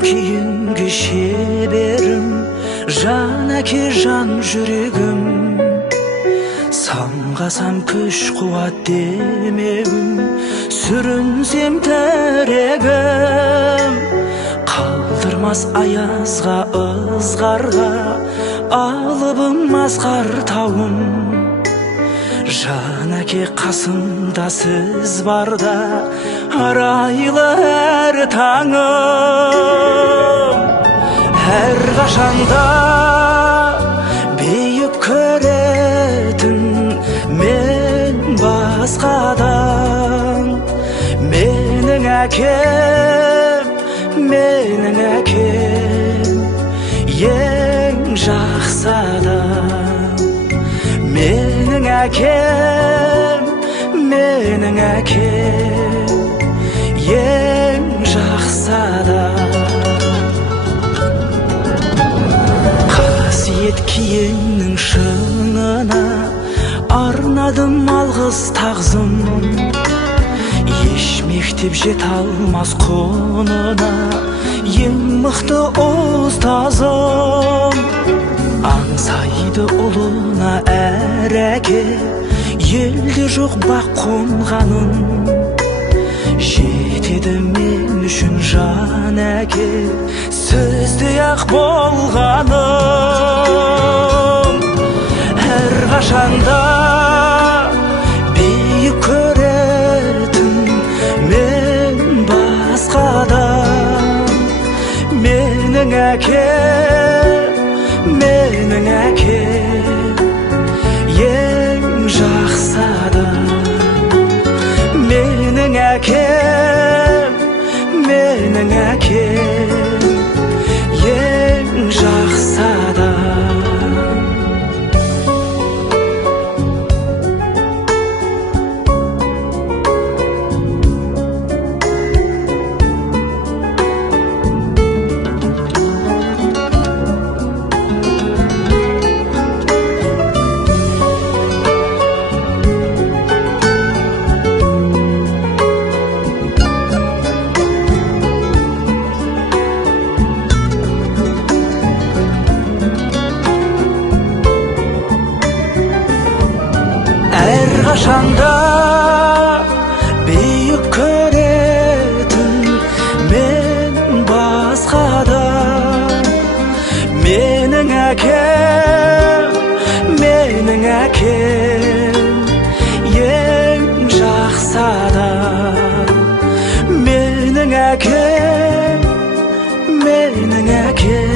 кейінгі шеберім, жан әке жан жүрегім. Самғасам күш қуат демеуім, сүрінсем тірегім. Қалдырмас аязға ызғарға, алыбым асқар тауым. Жан әке қасымда сіз барда, арайлы әр таңым. Әр қашанда бейіп көретін мен басқадан. Менің әкем, менің әкем, ең жақсы адам. Менің әкем, менің әкем, ең жақсы адам. Қасиет киеңнің шыңына арнадым алғыс тағзым. Еш мектеп жете алмас құнына ең мықты ұстазым. Аңсайды ұлына әр әке, елде жоқ бақ қонғаным. Жетеді мен үшін жан әке, сөздей ақ болғаным. Әр қашанда биік көретін мен басқадан. Менің әкем, менің әкем, ең жақсы адам. Менің әкем, менің әкем, ең жақсы адам. Қашанда биік көретін мен басқадан. Менің әкем, менің әкем, ең жақсы адам. Менің әкем, менің әкем,